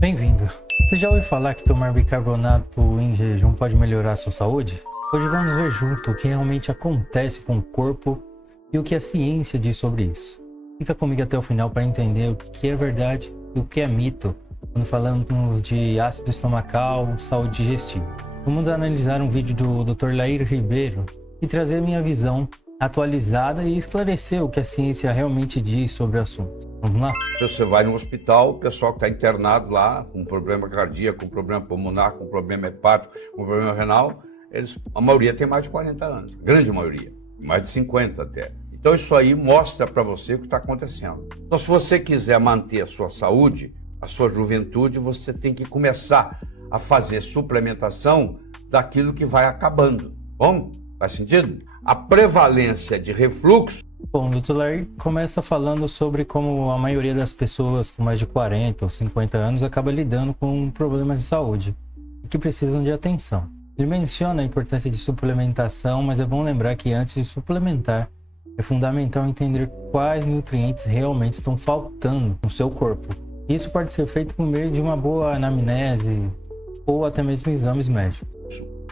Bem-vindo! Você já ouviu falar que tomar bicarbonato em jejum pode melhorar a sua saúde? Hoje vamos ver junto o que realmente acontece com o corpo e o que a ciência diz sobre isso. Fica comigo até o final para entender o que é verdade e o que é mito quando falamos de ácido estomacal, saúde digestiva. Vamos analisar um vídeo do Dr. Lair Ribeiro e trazer minha visão atualizada e esclarecer o que a ciência realmente diz sobre o assunto. Vamos lá? Você vai no hospital, o pessoal que está internado lá, com problema cardíaco, com problema pulmonar, com problema hepático, com problema renal, a maioria tem mais de 40 anos, grande maioria, mais de 50 até. Então isso aí mostra para você o que está acontecendo. Então se você quiser manter a sua saúde, a sua juventude, você tem que começar a fazer suplementação daquilo que vai acabando. Bom, faz sentido? A prevalência de refluxo. Bom, o Dr. Larry começa falando sobre como a maioria das pessoas com mais de 40 ou 50 anos acaba lidando com problemas de saúde e que precisam de atenção. Ele menciona a importância de suplementação, mas é bom lembrar que antes de suplementar, é fundamental entender quais nutrientes realmente estão faltando no seu corpo. Isso pode ser feito por meio de uma boa anamnese ou até mesmo exames médicos.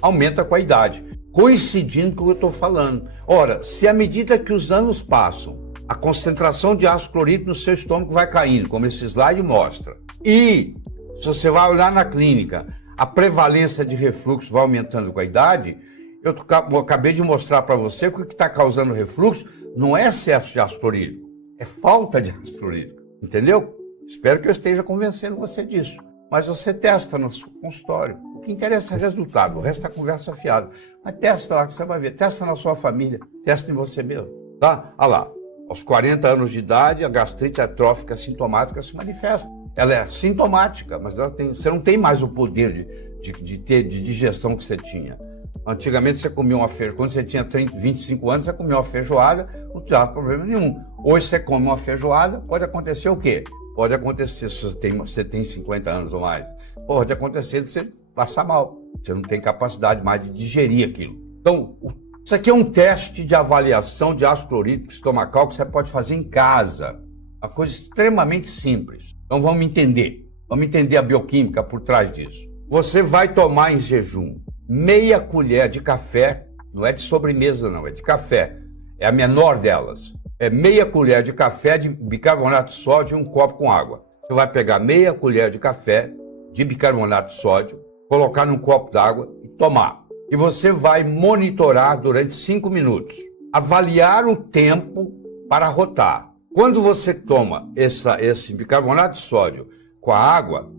Aumenta com a idade, coincidindo com o que eu estou falando. Ora, se à medida que os anos passam, a concentração de ácido clorídrico no seu estômago vai caindo, como esse slide mostra, e se você vai olhar na clínica, a prevalência de refluxo vai aumentando com a idade, eu acabei de mostrar para você que o que está causando refluxo não é excesso de ácido clorídrico, é falta de ácido clorídrico, entendeu? Espero que eu esteja convencendo você disso. Mas você testa no seu consultório. O que interessa é o resultado, o resto é conversa fiada. Mas testa lá que você vai ver. Testa na sua família, testa em você mesmo. Tá? Olha lá, aos 40 anos de idade, a gastrite atrófica sintomática se manifesta. Ela é sintomática, mas você não tem mais o poder de digestão que você tinha. Antigamente você comia uma feijoada, quando você tinha 25 anos, você comia uma feijoada, não dava problema nenhum. Hoje você come uma feijoada, pode acontecer o quê? Pode acontecer, se você tem 50 anos ou mais, pode acontecer de você passar mal. Você não tem capacidade mais de digerir aquilo. Então, isso aqui é um teste de avaliação de ácido clorídrico estomacal que você pode fazer em casa. Uma coisa extremamente simples. Então vamos entender a bioquímica por trás disso. Você vai tomar em jejum meia colher de café, não é de sobremesa não, é de café. É a menor delas. É meia colher de café de bicarbonato de sódio e um copo com água. Você vai pegar meia colher de café de bicarbonato de sódio, colocar num copo d'água e tomar. E você vai monitorar durante 5 minutos. Avaliar o tempo para arrotar. Quando você toma esse bicarbonato de sódio com a água,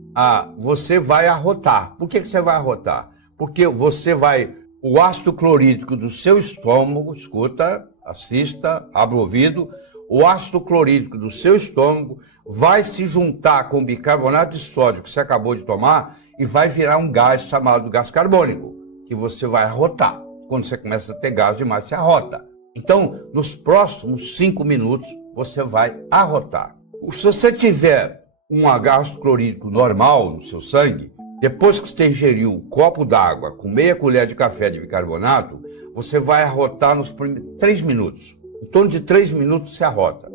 você vai arrotar. Por que você vai arrotar? Porque o ácido clorídrico do seu estômago, escuta, assista, abra o ouvido, o ácido clorídrico do seu estômago vai se juntar com o bicarbonato de sódio que você acabou de tomar e vai virar um gás chamado gás carbônico, que você vai arrotar. Quando você começa a ter gás demais, você arrota. Então, nos próximos 5 minutos, você vai arrotar. Se você tiver um ácido clorídrico normal no seu sangue, depois que você ingeriu um copo d'água com meia colher de café de bicarbonato, você vai arrotar nos primeiros 3 minutos. Em torno de 3 minutos você arrota.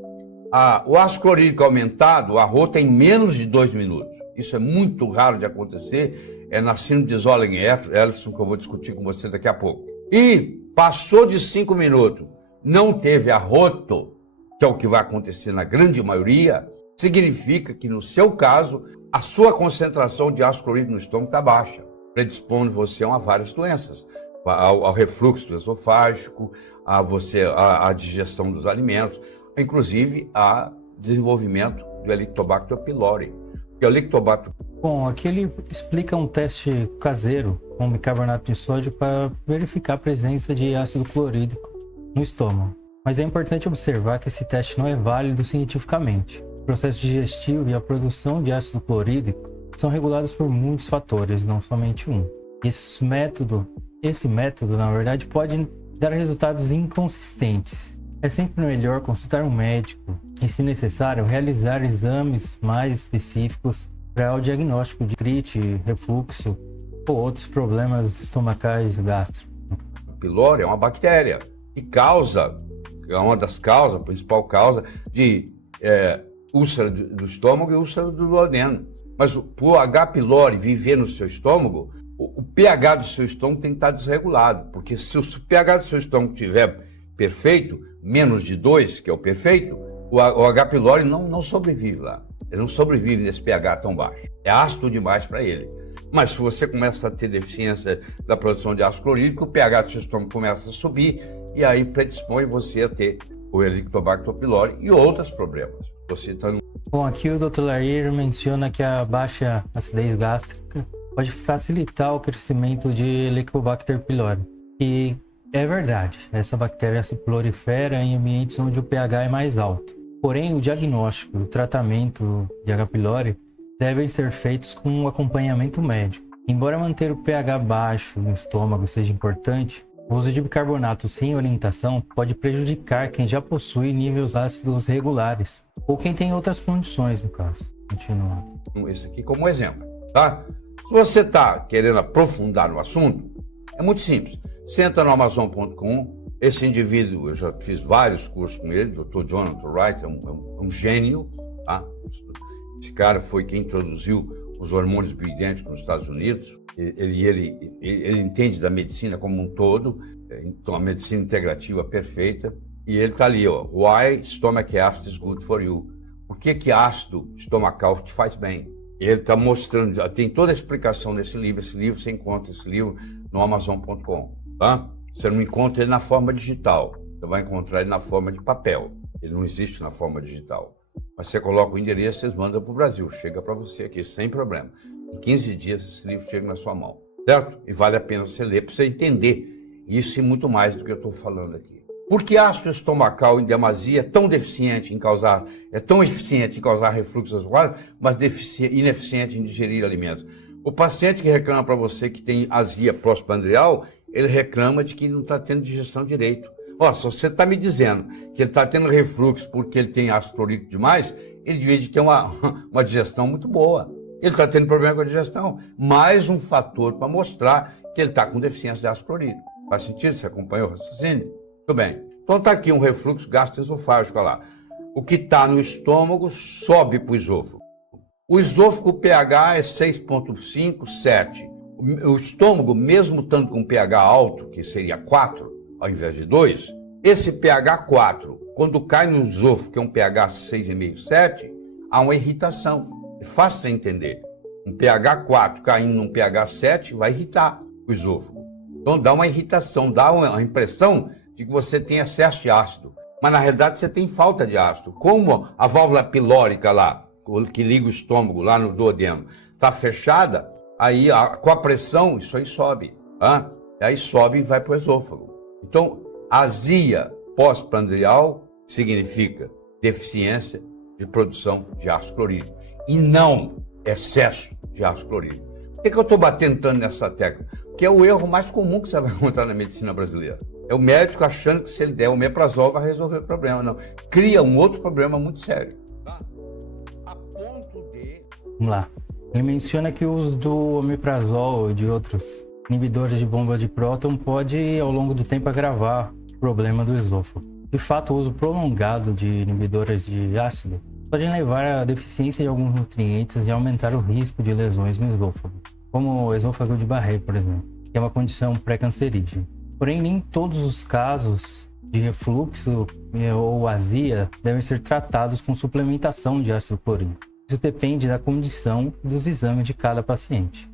O ácido clorídrico aumentado arrota em menos de 2 minutos. Isso é muito raro de acontecer. É na síndrome de Zolling-Ellison, que eu vou discutir com você daqui a pouco. E passou de 5 minutos, não teve arroto, que é o que vai acontecer na grande maioria, significa que, no seu caso, a sua concentração de ácido clorídrico no estômago está baixa, predispondo você a várias doenças, ao refluxo esofágico, a digestão dos alimentos, inclusive a desenvolvimento do Helicobacter pylori. Que é o Helicobacter... Bom, aqui ele explica um teste caseiro com bicarbonato de sódio para verificar a presença de ácido clorídrico no estômago. Mas é importante observar que esse teste não é válido cientificamente. O processo digestivo e a produção de ácido clorídrico são regulados por muitos fatores, não somente um. Esse método, na verdade, pode dar resultados inconsistentes. É sempre melhor consultar um médico e, se necessário, realizar exames mais específicos para o diagnóstico de gastrite, refluxo ou outros problemas estomacais gástricos. O pylori é uma bactéria que é uma das causas, a principal causa de úlcera do estômago e úlcera do duodeno. Mas o H. pylori viver no seu estômago, o pH do seu estômago tem que estar desregulado, porque se o pH do seu estômago estiver perfeito, menos de 2, que é o perfeito, o H. pylori não sobrevive lá. Ele não sobrevive nesse pH tão baixo. É ácido demais para ele. Mas se você começa a ter deficiência da produção de ácido clorídrico, o pH do seu estômago começa a subir e aí predispõe você a ter o Helicobacter pylori e outros problemas. Você está Bom, aqui o Dr. Lair menciona que a baixa acidez gástrica pode facilitar o crescimento de Helicobacter pylori. E é verdade, essa bactéria se prolifera em ambientes onde o pH é mais alto. Porém, o diagnóstico e o tratamento de H. pylori devem ser feitos com um acompanhamento médico. Embora manter o pH baixo no estômago seja importante, o uso de bicarbonato sem orientação pode prejudicar quem já possui níveis ácidos regulares, ou quem tem outras condições, no caso. Continuando. Esse aqui como exemplo, tá? Se você está querendo aprofundar no assunto, é muito simples. Senta no Amazon.com. Esse indivíduo, eu já fiz vários cursos com ele, Dr. Jonathan Wright, é um gênio, tá? Esse cara foi quem introduziu os hormônios bioidênticos nos Estados Unidos. Ele entende da medicina como um todo, então a medicina integrativa perfeita. E ele está ali, ó, Why Stomach Acid is Good for You. Por que ácido estomacal te faz bem? Ele está mostrando, já tem toda a explicação nesse livro. Esse livro, você encontra esse livro no Amazon.com, tá? Você não encontra ele na forma digital, você vai encontrar ele na forma de papel. Ele não existe na forma digital. Mas você coloca o endereço, vocês mandam para o Brasil, chega para você aqui sem problema. Em 15 dias esse livro chega na sua mão, certo? E vale a pena você ler para você entender isso e muito mais do que eu estou falando aqui. Por que ácido estomacal em demasia é tão eficiente em causar refluxo esofágico, mas ineficiente em digerir alimentos? O paciente que reclama para você que tem azia pós-prandial, ele reclama de que não está tendo digestão direito. Ora, se você está me dizendo que ele está tendo refluxo porque ele tem ácido clorídrico demais, ele devia de ter uma digestão muito boa. Ele está tendo problema com a digestão. Mais um fator para mostrar que ele está com deficiência de ácido clorídrico. Faz sentido? Você acompanhou o raciocínio? Muito bem. Então está aqui um refluxo gastroesofágico, olha lá. O que está no estômago sobe para o esôfago. O esôfago, o pH é 6,5, 7. O estômago, mesmo estando com pH alto, que seria 4, ao invés de 2, esse pH 4, quando cai no esôfago, que é um pH 6,5, 7, há uma irritação. É fácil de entender. Um pH 4 caindo num pH 7 vai irritar o esôfago. Então dá uma irritação, dá uma impressão de que você tem excesso de ácido. Mas na realidade você tem falta de ácido. Como a válvula pilórica lá, que liga o estômago lá no duodeno, está fechada, aí com a pressão isso aí sobe. Aí sobe e vai para o esôfago. Então, azia pós-prandial significa deficiência de produção de ácido clorídrico e não excesso de ácido clorídrico. Por que eu estou batendo tanto nessa tecla? Porque é o erro mais comum que você vai encontrar na medicina brasileira. É o médico achando que se ele der o omeprazol vai resolver o problema. Não. Cria um outro problema muito sério. A ponto de... Vamos lá. Ele menciona que o uso do omeprazol e de outros inibidores de bomba de próton pode, ao longo do tempo, agravar o problema do esôfago. De fato, o uso prolongado de inibidores de ácido pode levar à deficiência de alguns nutrientes e aumentar o risco de lesões no esôfago, como o esôfago de Barré, por exemplo, que é uma condição pré-cancerígena. Porém, nem todos os casos de refluxo ou azia devem ser tratados com suplementação de ácido clorídrico. Isso depende da condição dos exames de cada paciente.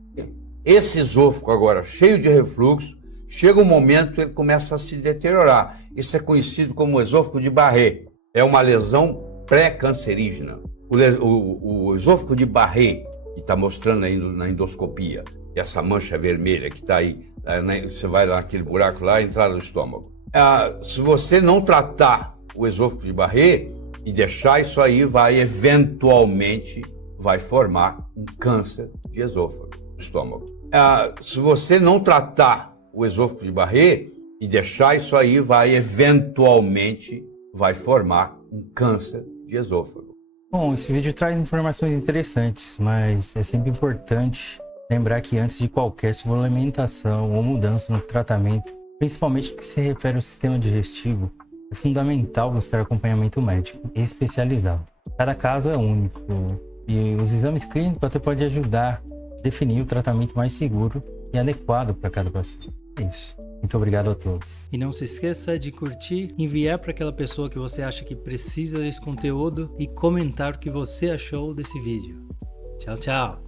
Esse esôfago agora, cheio de refluxo, chega um momento que ele começa a se deteriorar. Isso é conhecido como esôfago de Barré. É uma lesão pré-cancerígena. O esôfago de Barré, que está mostrando aí na endoscopia, essa mancha vermelha que está aí, você vai naquele buraco lá, entrada do estômago. Se você não tratar o esôfago de Barré e deixar isso aí, eventualmente vai formar um câncer de esôfago, do estômago. Se você não tratar o esôfago de Barré e deixar isso aí, eventualmente vai formar um câncer de esôfago. Bom, esse vídeo traz informações interessantes, mas é sempre importante lembrar que antes de qualquer suplementação ou mudança no tratamento, principalmente no que se refere ao sistema digestivo, é fundamental buscar acompanhamento médico especializado. Cada caso é único E os exames clínicos até podem ajudar a definir o tratamento mais seguro e adequado para cada paciente. É isso. Muito obrigado a todos. E não se esqueça de curtir, enviar para aquela pessoa que você acha que precisa desse conteúdo e comentar o que você achou desse vídeo. Tchau, tchau!